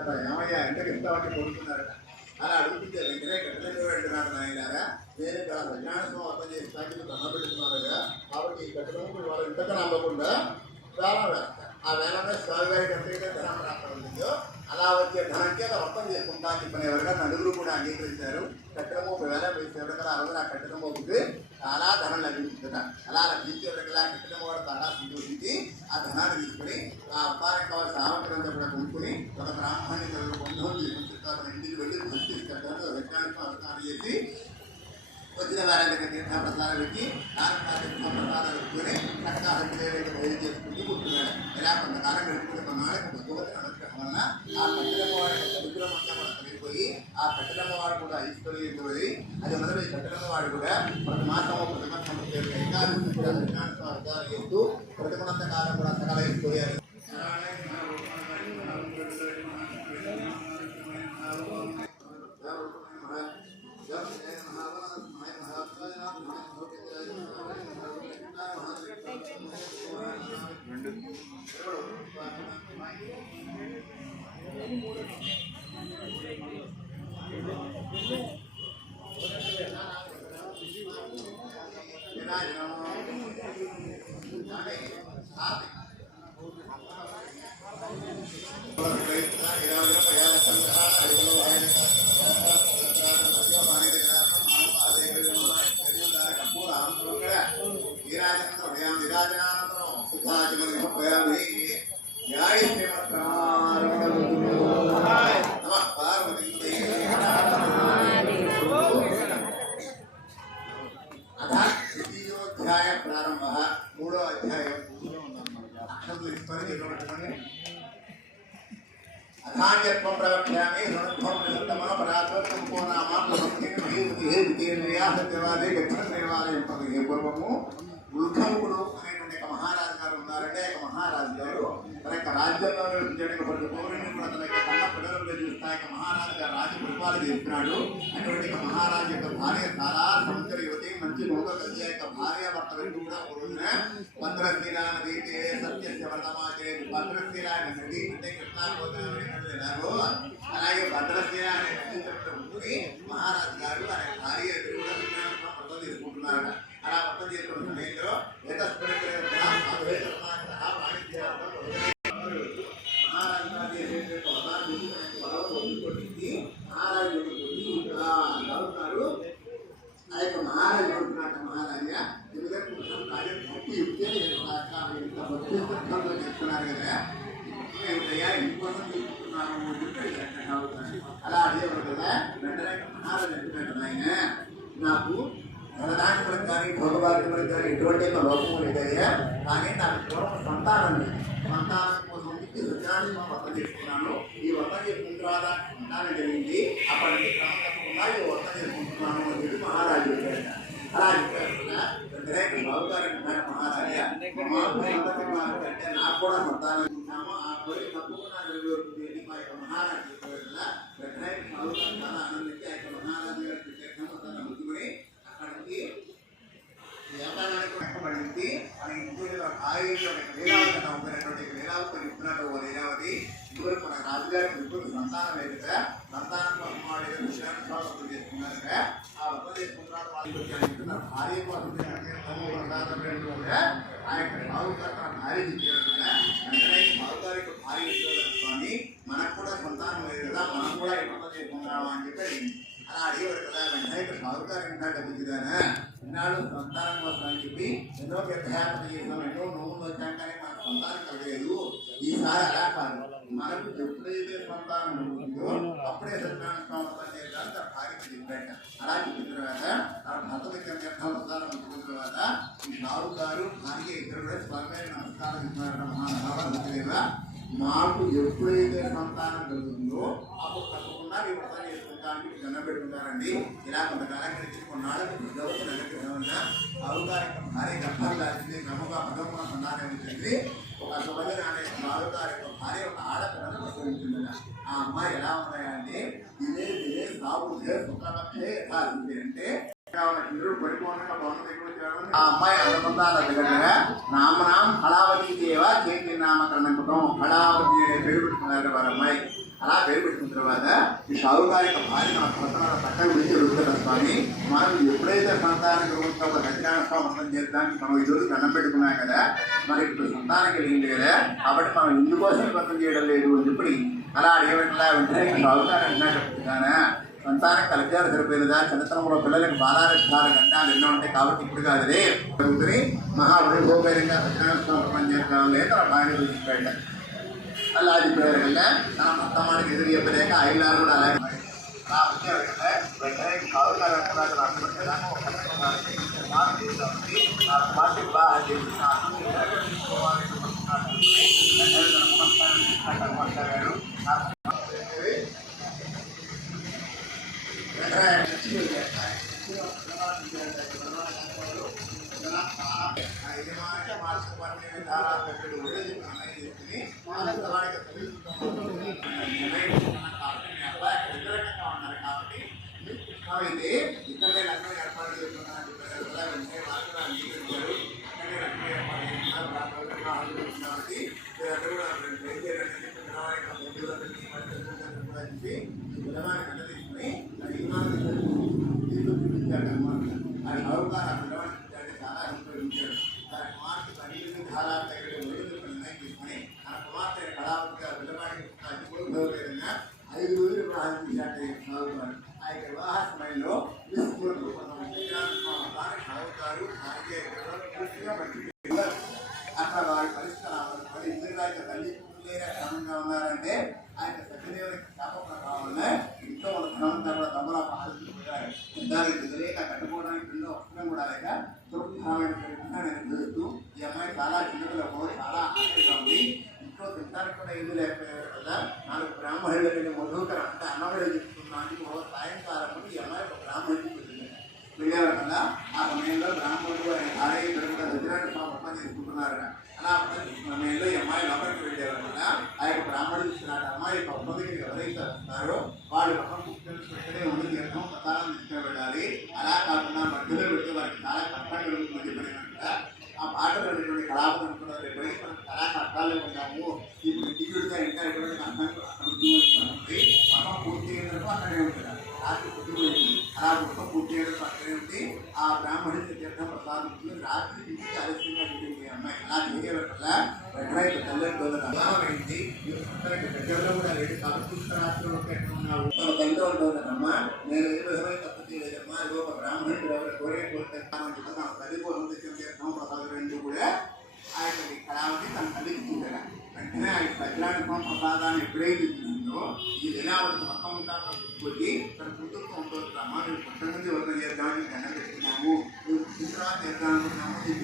అక్కడ ఏమయ్యా ఎంతకు ఇంతవరకు కొడుతున్నారట అలా అడుగుతుంటే వెంటనే కట్టలేదు వెళ్తున్నాడు నాయనారా? నేను ఇక్కడ విజ్ఞానం అర్థం చేసి తాకి దండ కాబట్టి ఈ కట్టడం వాళ్ళు ఇంతకు నమ్మకుండా ప్రారంభ ఆ వేళనే స్వామి గారికి ఎంతైతే ధనం రాకపోతుందో అలా వచ్చే ధనానికి అలా అర్థం చేసుకుంటా చెప్పిన ఎవరిగా నలుగురు కూడా అంగీకరించారు. కట్టడం ఒక వేళ వేసే ఎవరికైనా ఆ రోజున ఆ కట్టడం ఒకటి చాలా ధనం లభించిందట అలా లభించే ఎవరికలా కట్టడం కూడా చాలా సంతోషించి ఆ ధనాన్ని తీసుకుని ఆ అబ్బాయికి కావాల్సిన సామగ్రంతో కూడా కొనుక్కుని ఒక బ్రాహ్మణి బంధువులు ఇంటికి వెళ్ళి భక్తి కట్టారు చేసి వచ్చిన వారికి తీర్థ ప్రసాదం పెట్టి నాన్న తీర్థ ప్రసాదం పెట్టుకుని చక్కగా హరిదేవికి బయలు చేసుకుంటూ కూర్చున్నాడు ఇలా కొంతకాలం గడుపుకుని కొన్నాళ్ళకి భగవతి అనుగ్రహం వలన ఆ కట్టడమ్మ వాడి విగ్రహం అంతా కూడా కలిగిపోయి ఆ కట్టడమ్మ వాడు కూడా ఐశ్వర్యపోయి అది మొదలు ఈ కట్టడమ్మ వాడు కూడా ప్రతి మాసము ప్రతి మాసం ఏకాదశి కూడా విజ్ఞాన అర్థాలు చేస్తూ ప్రతికున్నంత కాలం కూడా సకల అయిపోయారు Gracias. అథాన్యత్వం ప్రవక్ష్యామి రుణత్వం నిరుత్తమ పరాత్వం కోనామా సత్యవాది దేవాలయం పదవి పూర్వము ఉల్ఖముడు అనేటువంటి ఒక మహారాజు గారు ఉన్నారంటే ఒక మహారాజు గారు తన యొక్క రాజ్యంలో నివసించడానికి పౌరుని కూడా తన యొక్క కన్న పిల్లలు చూస్తా యొక్క మహారాజు గారు రాజ్య చేస్తున్నాడు అటువంటి మహారాజు యొక్క భార్య చాలా సముద్ర యువతి మంచి లోక కలిసి యొక్క భార్య భర్త రెండు కూడా ఒక రోజున భద్రశీల నది సత్యస్య వర్ధమాచరే భద్రశీల అనే నది అంటే కృష్ణా గోదావరి ఎలాగో అలాగే భద్రశీల అనే నది తట్టున మహారాజు గారు ఆయన భార్య ఇద్దరు కూడా విజ్ఞానంలో పద్ధతి తీసుకుంటున్నారట అలా పద్ధతి చేసుకున్న సమయంలో మహారాజు గారు చేసేటువంటి అవతారం చూసి పొలం వదిలిపెట్టింది మహారాజు అవుతారు ఆ యొక్క మహారాజు అంటున్నాట మహారాజా ఎందుకంటే కొంచెం రాజు తప్పు చెప్తే నేను అట్లా ఇంత భక్తితో చెప్తున్నారు కదా ఏమిటయ్యా ఇంకోసం తీసుకుంటున్నాను అని చెప్పి అట్లా అవుతాను. అలా అడిగేవారు కదా వెంటనే నాయన అంటున్నాడు ఆయన నాకు ధనదానికులకు కానీ భోగభాగ్యములకు కానీ ఎటువంటి లోపము లేదయ్యా కానీ నాకు కేవలం సంతానం లేదు సంతానం కోసం చెప్పి మా వర్తం చేసుకున్నాను ఈ వర్తం చేసుకున్న తర్వాత సంతానం జరిగింది అప్పటి నుంచి క్రమం తప్పకుండా ఈ వర్తం చేసుకుంటున్నాను అని చెప్పి మహారాజు చెప్పాడు అలా చెప్పారు కదా బాబుగారు అంటున్నారు మహారాజా అంటే నాకు కూడా సంతానం ఇచ్చాము. ఆ కోరిక తప్పకుండా నెరవేరుతుంది మా యొక్క మహారాజు చెప్పారు కదా. బాబుగారు చాలా ఆనందించి ఆ యొక్క మహారాజు వెంటబడింది మన ఇంట్లో ఆయుధ లీలావతి నవ్వుకున్నటువంటి లీలావతి చెప్తున్నట్టు ఓ లీలావతి ఇప్పుడు మన రాజుగారికి ఇప్పుడు సంతానం లేదు కదా సంతానం కోసం వాడు ఏదో విషయాన్ని స్వాగతం చేసుకున్నారు కదా ఆ వ్రతం చేసుకున్నారు వాళ్ళు వచ్చి చెప్తున్నారు భార్య కోసం ప్రసాదం పెట్టుకుంటే ఆ యొక్క బావుగారు తన భార్య ఇచ్చారు కదా వెంటనే బావుగారికి భార్య ఇచ్చారు స్వామి మనకు కూడా సంతానం లేదు కదా మనం కూడా ఈ వ్రతం చేసుకుంటాము అని చెప్పి అడిగింది. అలా అడిగేవారు కదా వెంటనే ఇక్కడ బావుగారు ఇంటాడు బుద్ధిగానే ఇన్నాళ్ళు సంతానం కోసం అని చెప్పి ఎన్నో తీర్థయాత్ర చేసాం ఎన్నో నోములు వచ్చాం కానీ మనకు సంతానం కలగలేదు. ఈసారి అలా కాదు. మనకు ఎప్పుడైతే సంతానం ఉంటుందో అప్పుడే సత్యనారాయణ స్వామి వ్రతం తన భార్యకి చెప్పాట. అలా చెప్పిన తర్వాత తన భర్త దగ్గర సంతానం ఉంటున్న తర్వాత ఈ నాలుగు గారు భార్య ఇద్దరు కూడా స్వామి నమస్కారం ఇస్తున్నారు మహానవ మాకు ఎప్పుడైతే సంతానం కలుగుతుందో అప్పుడు తప్పకుండా ఈ వ్రతం చేసుకుంటానికి దండం పెట్టుకుంటారండి. ఇలా కొంతకాలం గడిచి కొన్నాళ్ళకు భగవతి అనుగ్రహం వల్ల బావుగారి యొక్క భార్య గర్భాలు దాచింది క్రమంగా భగవంతుల సంతానం ఇచ్చింది ఒక సుభద్ర అనే బావుగారి యొక్క భార్య ఒక ఆడపిల్లను ప్రసవించిందట. ఆ అమ్మాయి ఎలా ఉన్నాయంటే ఇదే ఇదే సాగు సుఖపక్షే యథాసింది అంటే ఇంద్రుడు పరిపూర్ణంగా భవనం దగ్గర ఆ అమ్మాయి అనుబంధాల దగ్గర నామనాం కళావతి దేవ చేతి నామకరణం కుటుంబం కళావతి అనే పేరు పెట్టుకున్నారు వారి అమ్మాయి అలా పేరు ఈ షావుకారి యొక్క భార్య మన సంతానం పక్కన విడిచి అడుగుతున్న స్వామి మనం ఎప్పుడైతే సంతానం కలుగుతుందో ఒక సత్యనారాయణ స్వామి అర్థం చేద్దానికి మనం ఈరోజు దండం పెట్టుకున్నాం కదా మరి ఇప్పుడు సంతానం కలిగింది కదా కాబట్టి మనం ఇందుకోసం వ్రతం చేయడం లేదు అని చెప్పి అలా అడిగేట్లా వెంటనే షావుకారు అంటున్నాడు చెప్తున్నానా సంతానం కలిగారు సరిపోయినదా చిన్నతనంలో పిల్లలకి బాలారక్షాల గంటాలు ఎన్నో ఉంటాయి కాబట్టి ఇప్పుడు కాదు రే చదువుతుని మహావైభోగంగా సత్యనారాయణ స్వామి అర్థం చేద్దాం లేదా భార్య చూసిపోయాడు అలా అది పేరుగా నా మొత్తమానికి ఎదురు చెప్పలేక ఐలారు కూడా అలాగే మరి. నా ఉద్యోగంలో వెంటనే కౌలుగారు అనుకున్నారు నాకు వచ్చేదాకా ఒక సంవత్సరానికి నాకు తీసుకొని నా పార్టీ బాగా చేసి నా ఉద్యోగం తీసుకోవాలని అనుకుంటున్నాను. వెంటనే నా నమస్కారం అది అవకాశం అంటే అన్నమయ్య చెప్తున్నాను ఒక సాయంకాలం ఈ అమ్మాయి ఒక బ్రాహ్మణుడికి వెళ్ళింది వెళ్ళారు కదా ఆ సమయంలో బ్రాహ్మణుడు ఆయన భార్య ఇద్దరు కూడా రుద్రాన్ని స్వామి అప్ప చేసుకుంటున్నారు అలా సమయంలో ఈ అమ్మాయి లోపలికి వెళ్ళారు ఆ యొక్క బ్రాహ్మణుడు ఇచ్చినాడు అమ్మాయి యొక్క అప్ప దగ్గరికి ఎవరైతే వస్తారో వాళ్ళు ఒక ముఖ్యులు ఇక్కడే ఉండి తీర్థం ప్రసారం తీసుకువెళ్ళాలి అలా కాకుండా మధ్యలో పెడితే వారికి చాలా కష్టం కష్టాలు చెప్పినట్టుగా ఆ పాటలు అనేటువంటి కళాపం అనుకున్నారు ఎప్పుడైతే మనం కళా ఉన్నాము ఇప్పుడు ఇంటికి ఇంకా ఎటువంటి కష్టాలు అక్కడ ఉంది మనం పూర్తి అయినందుకు అక్కడే ఉంటారు రాత్రి పొద్దుపోయింది అలా మొత్తం పూర్తి అయినందుకు అక్కడే ఉంది ఆ బ్రాహ్మణుడికి తీర్థం ప్రసాదించి రాత్రి ఇంటికి ఆలస్యంగా వెళ్ళింది ఈ అమ్మాయి అలా చేయడం వల్ల ఎక్కడైతే తల్లి అయింది దగ్గరలో కూడా లేదు కాబట్టి పుష్కరాత్రిలో ఎక్కడ ఉన్నావు తన తల్లిలో ఉంటుందమ్మా నేను ఏ విధమైన తప్పు చేయలేదమ్మా ఇది ఒక బ్రాహ్మణుడు ఎవరు కోరే కోరుతామని చెప్పి తన తల్లి కోసం తెచ్చిన తీర్థం ప్రసాదం రెండు కూడా ఆ యొక్క కళావతి తన తల్లికి చూడాలి వెంటనే ఆ యొక్క వజ్రానుభవం ప్రసాదాన్ని ఎప్పుడైతే ఇచ్చిందో ఈ లీలావతి మొత్తం ఉంటాను కొద్ది తన కూతురుతో ఉంటుంది అమ్మ మేము పుట్టక నుంచి వర్గం చేద్దామని దండం పెట్టుకున్నాము మేము పుట్టిన చేద్దాం అనుకున్నాము ఈ బిడ్డప్పుడు చేద్దాం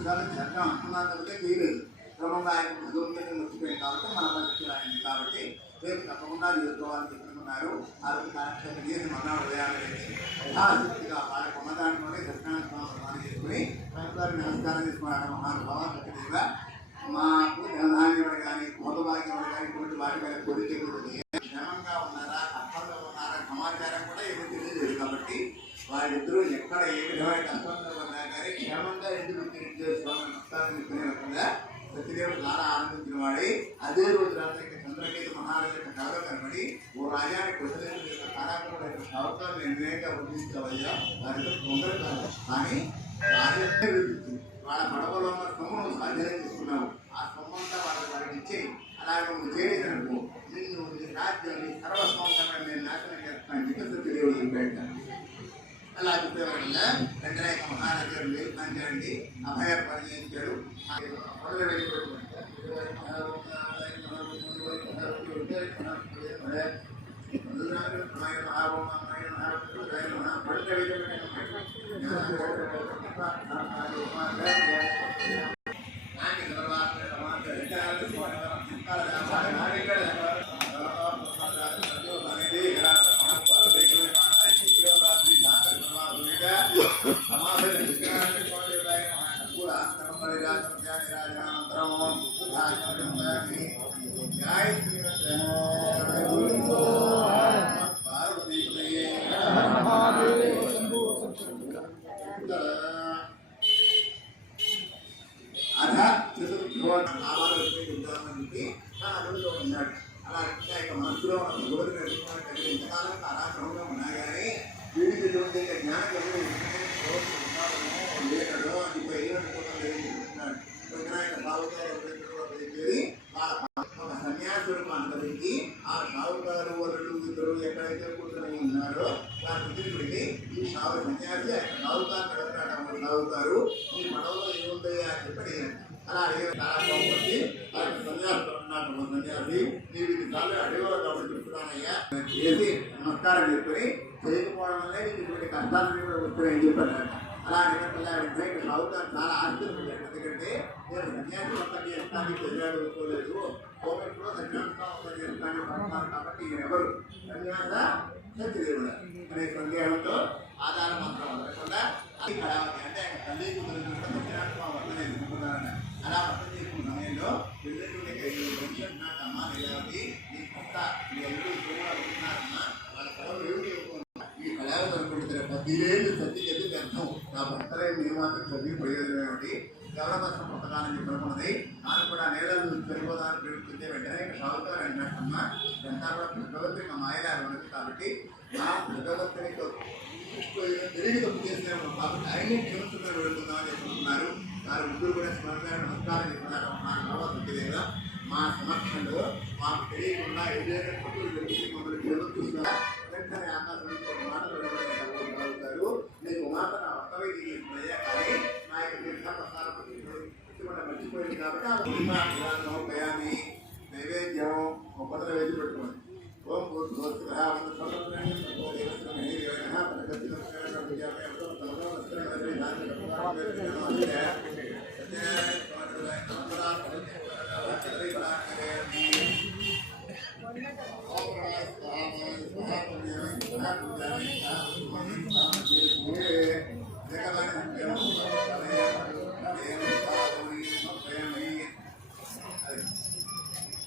అంశాలు మూడు సార్లు కాబట్టి మీరు క్రమంగా ఆయన భగవంతుని మర్చిపోయింది కాబట్టి మన పరిస్థితులు అయింది కాబట్టి రేపు తప్పకుండా చేసుకోవాలని చెప్పుకున్నారు ఆ రోజు కార్యక్రమం చేసి మన ఉదయాన్ని యథాశక్తిగా వాళ్ళ కొన్నదాంట్లోనే సత్యనారాయణ చేసుకుని ప్రభుత్వానికి నమస్కారం చేసుకున్నాడు మహానుభావ సత్యదేవ మాకు ధనధాన్యములు కానీ భోగభాగ్యములు కానీ ఇటువంటి వాటి మీద కోరికలు చేసుకోవాలని నమస్కారం చేసుకునే విధంగా సత్యదేవుడు చాలా ఆనందించిన వాడి అదే రోజు రాత్రి చంద్రకేతు మహారాజు యొక్క కళలో కనబడి ఓ రాజానికి కొట్టలేదు యొక్క కళాకారుల యొక్క శ్రవకాలు నిర్ణయంగా వృద్ధించవయ్యా వారితో తొందర కాదు. కానీ రాజే విధించింది వాళ్ళ పడవలో ఉన్న సొమ్మును స్వాధీనం చేసుకున్నావు ఆ సొమ్మంతా వాళ్ళకి వాళ్ళకి ఇచ్చి అలాగే నువ్వు చేయలేదనుకో నిన్ను నీ రాజ్యాన్ని సర్వస్వంగా నేను నాశనం చేస్తాను చెప్పి సత్యదేవుడు చెప్పాడు అలా చెప్పేవాళ్ళ వెంటనే మహారాజు గారు వేలు పంచారండి అభయ పరిచయించాడు మొదలు అధ సన్యాసుడు ఆ షావుకారు వరుడు ఇద్దరు ఎక్కడైతే కూర్చొని ఉన్నారో వారి వృద్ధిని వెళ్ళి ఈ సాగు సన్యాసి ఆయన సాగుతారు నడుపుతాడు సాగుతారు. ఈ మనలో ఏముందయ్యా అని చెప్పి అడిగాడు. అలా అడిగిన చాలా బాగుంది ఆయన సన్యాసుడు అన్నాడు సన్యాసి నీవు ఇది కాదు అడిగో కాబట్టి చెప్తున్నానయ్యా. చేసి నమస్కారం చెప్పి చేయకపోవడం వల్లే నీకు ఇటువంటి కష్టాలు కూడా వస్తున్నాయని చెప్పారు అలా అడిగినట్లే వెంటనే చాలా ఆశ్చర్యపోయాడు ఎందుకంటే నేను సన్యాసి ఒక్క చేస్తానికి చదివాడు అనుకోలేదు కోవిడ్ కూడా సన్యాసం ఒక్క చేస్తాను పడతాను కాబట్టి ఈయన ఎవరు సన్యాస సత్యదేవుడు అనే సందేహంతో ఆధార మంత్రం లేకుండా అది కళావతి అంటే ఆయన తల్లి కూతురు కూడా సత్యనారాయణ వర్తన ఎదుర్కొన్నారన్న అలా వర్తన చేసుకున్న సమయంలో వెళ్ళినటువంటి ఐదు నిమిషం నాకు అమ్మ లీలావతి నీ కొత్త నీ ఐదు కూడా ఉంటున్నారమ్మా వాళ్ళ పొలం ఏమిటి ఈ కళావతి అనుకుంటున్నారు పదివేలు సత్య చెప్పి వ్యర్థం నా భర్తలే మీరు మాత్రం చదివి ప్రయోజనం ఏమిటి గౌరవస్త్ర చెప్పడం ఉన్నది నాకు కూడా నేలలు సరిపోదాన్ని పెరుగుతుంటే వెంటనే సాగుతారు అన్నట్టమ్మా ఇదంతా భగవంతుడి భగవంతుని మా మాయగారు ఉన్నది కాబట్టి ఆ భగవంతుని తిరిగి తప్పు చేసిన కాబట్టి ఆయనే క్షమించుకుని వెళుతుందామని చెప్పుకుంటున్నారు వారు ముగ్గురు కూడా స్మరణ నమస్కారం చెప్తున్నారు. మా గౌరవ మా సమక్షంలో మాకు తెలియకుండా ఏదైనా తప్పులు జరిగి మమ్మల్ని క్షమిస్తున్నారు వెంటనే ఆకాశంలో మాటలు వెలువడగలుగుతారు నీకు మాట నా వస్తవే భయాన్ని నైవేద్యం ఒప్పందం వేసి పెట్టుకోండి ఓం భూత్వస్సుః వందస్వరస్రమే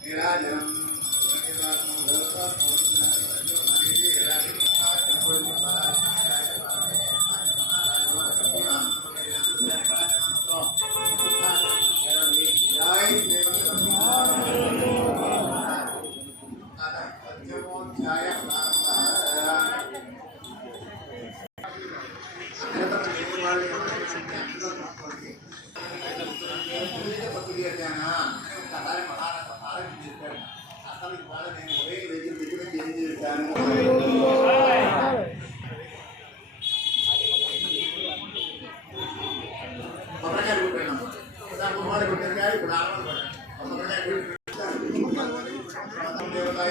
Gracias.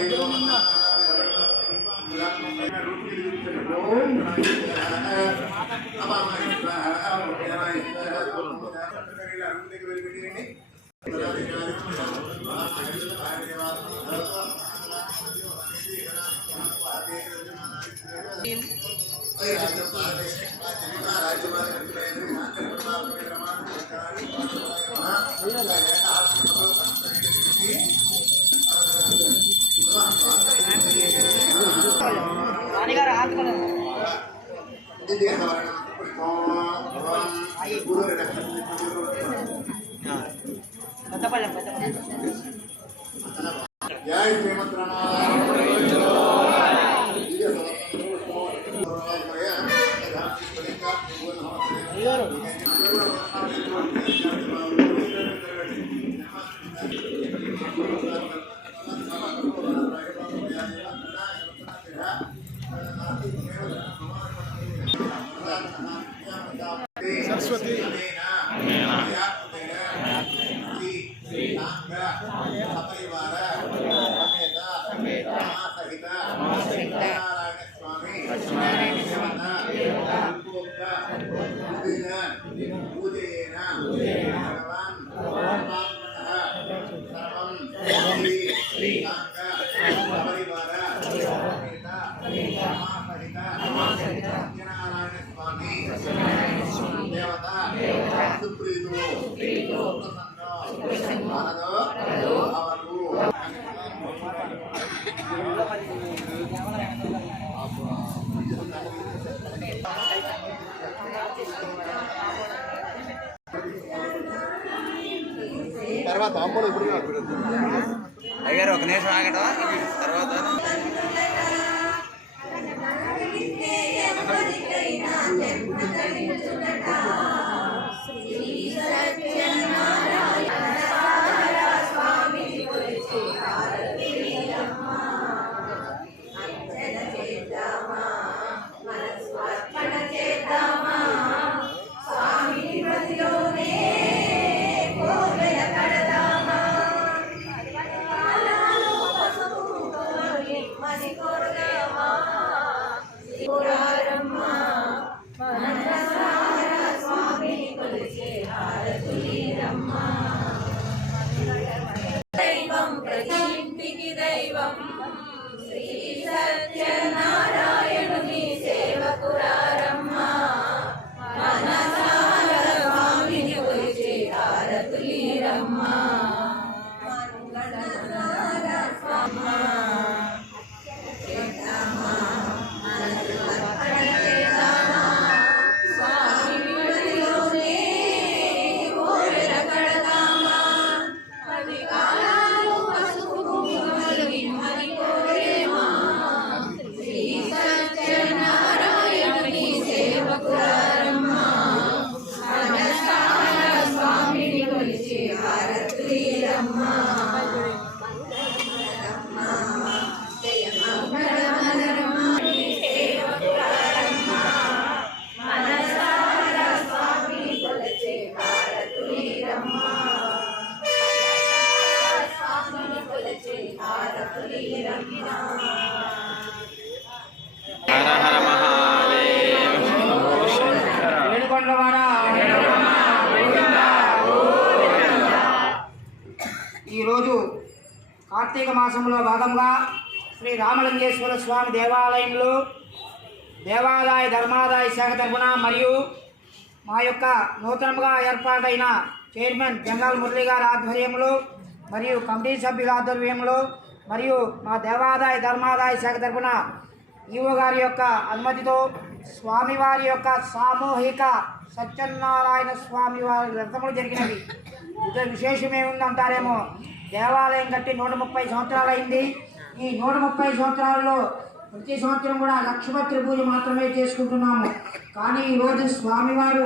Hallelujah. para దేవాలయంలో దేవాదాయ ధర్మాదాయ శాఖ తరఫున మరియు మా యొక్క నూతనంగా ఏర్పాటైన చైర్మన్ జనరల్ మురళి గారి ఆధ్వర్యంలో మరియు కమిటీ సభ్యుల ఆధ్వర్యంలో మరియు మా దేవాదాయ ధర్మాదాయ శాఖ తరఫున ఈవో గారి యొక్క అనుమతితో స్వామివారి యొక్క సామూహిక సత్యనారాయణ స్వామి వారి వ్రతములు జరిగినవి. ఇక విశేషం ఏముందంటారేమో. దేవాలయం కట్టి నూట ముప్పై సంవత్సరాలైంది. ఈ నూట ముప్పై సంవత్సరాల్లో ప్రతి సంవత్సరం కూడా లక్ష్మ పూజ మాత్రమే చేసుకుంటున్నాము. కానీ ఈరోజు స్వామివారు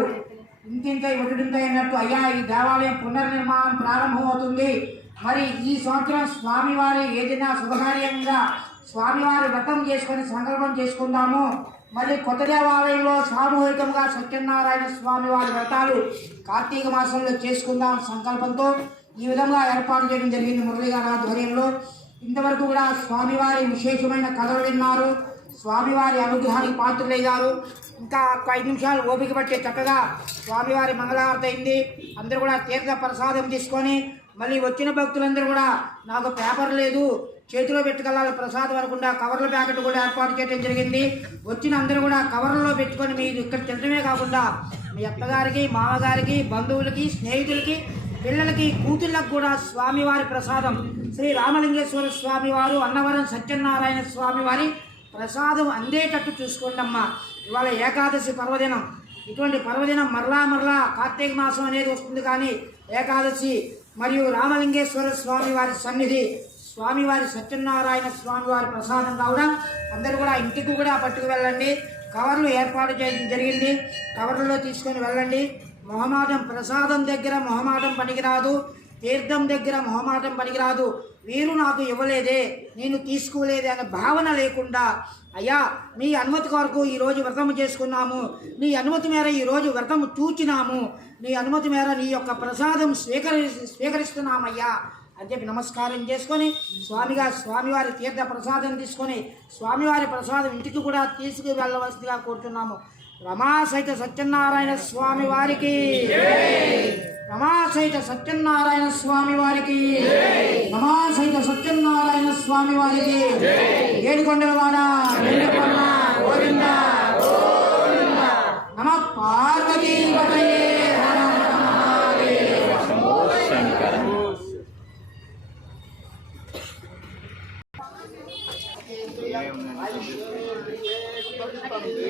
ఇంతింత ఒకటింత అన్నట్టు అయ్యా ఈ దేవాలయం పునర్నిర్మాణం ప్రారంభమవుతుంది. మరి ఈ సంవత్సరం స్వామివారి ఏదైనా శుభకార్యంగా స్వామివారి వ్రతం చేసుకొని సంకల్పం చేసుకుందాము. మళ్ళీ కొత్త దేవాలయంలో సామూహికంగా సత్యనారాయణ స్వామి వారి వ్రతాలు కార్తీక మాసంలో చేసుకుందాం సంకల్పంతో ఈ విధంగా ఏర్పాటు చేయడం జరిగింది మురళి ఆధ్వర్యంలో. ఇంతవరకు కూడా స్వామివారి విశేషమైన కథలు విన్నారు. స్వామివారి అనుగ్రహానికి పాత్రులయ్యారు. ఇంకా ఒక ఐదు నిమిషాలు ఓపిక పట్టి చక్కగా స్వామివారి మంగళహారతి అయింది. అందరూ కూడా తీర్థ ప్రసాదం తీసుకొని మళ్ళీ వచ్చిన భక్తులందరూ కూడా నాకు పేపర్ లేదు. చేతిలో పెట్టుకెళ్ళాలి. ప్రసాదం అనుకుండా కవర్ల ప్యాకెట్ కూడా ఏర్పాటు చేయడం జరిగింది. వచ్చిన అందరూ కూడా కవర్లలో పెట్టుకొని మీరు ఇక్కడ తినడమే కాకుండా మీ అత్తగారికి మామగారికి బంధువులకి స్నేహితులకి పిల్లలకి కూతుళ్ళకు కూడా స్వామివారి ప్రసాదం. శ్రీ రామలింగేశ్వర స్వామివారు అన్నవరం సత్యనారాయణ స్వామి వారి ప్రసాదం అందేటట్టు చూసుకోండమ్మా. ఇవాళ ఏకాదశి పర్వదినం. ఇటువంటి పర్వదినం మరలా మరలా కార్తీక మాసం అనేది వస్తుంది కానీ ఏకాదశి మరియు రామలింగేశ్వర స్వామి వారి సన్నిధి స్వామివారి సత్యనారాయణ స్వామి వారి ప్రసాదం కావడం అందరూ కూడా ఇంటికి కూడా పట్టుకు వెళ్ళండి. కవర్లు ఏర్పాటు చేయడం జరిగింది. కవర్లలో తీసుకొని వెళ్ళండి. మొహమాటం ప్రసాదం దగ్గర మొహమాటం పనికిరాదు తీర్థం దగ్గర మొహమాటం పనికిరాదు. వీరు నాకు ఇవ్వలేదే నేను తీసుకోలేదే అనే భావన లేకుండా అయ్యా మీ అనుమతి కొరకు ఈరోజు వ్రతము చేసుకున్నాము. నీ అనుమతి మేర ఈరోజు వ్రతము చూచినాము. నీ అనుమతి మేర నీ యొక్క ప్రసాదం స్వీకరి స్వీకరిస్తున్నామయ్యా అని చెప్పి నమస్కారం చేసుకొని స్వామిగా స్వామివారి తీర్థ ప్రసాదం తీసుకొని స్వామివారి ప్రసాదం ఇంటికి కూడా తీసుకు వెళ్ళవలసిందిగా కోరుతున్నాము. రమా సహిత సత్యనారాయణ స్వామి వారికి. రమా సహిత సత్యనారాయణ స్వామి వారికి. రమా సహిత సత్యనారాయణ స్వామి వారికి. ఏడుకొండల వాడ. గోవింద. నమ పార్వతీ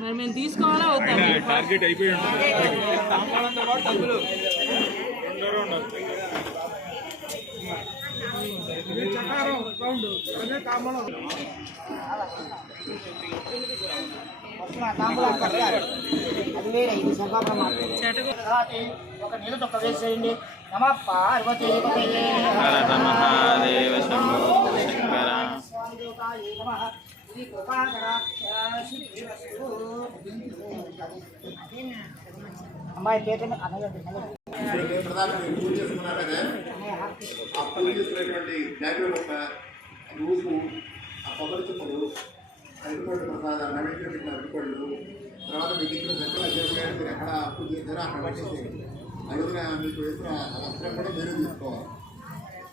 మరి మేము తీసుకోవాలా వద్దా టార్గెట్ అయిపోయి ఒక నీళ్ళతో వేసేయండి నమ పార్వతీ నమః అమ్మాయి పేట అన్నయ్య పూజ చేసుకున్నారు కదా? ఆ పూజ చేసుకున్నటువంటి జాగ్రత్త యొక్క రూపు ఆ కొబ్బరి చుక్కలు అరటిపళ్ళు ప్రసాదాలు నైవేద్యం పెట్టిన అరటిపళ్ళు తర్వాత మీకు ఇచ్చిన దగ్గర మీరు ఎక్కడ పూజ చేశారో అక్కడ అడుగున మీకు వేసిన వస్త్రం కూడా మీరు తీసుకోవాలి.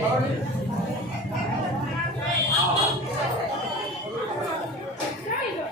Are you?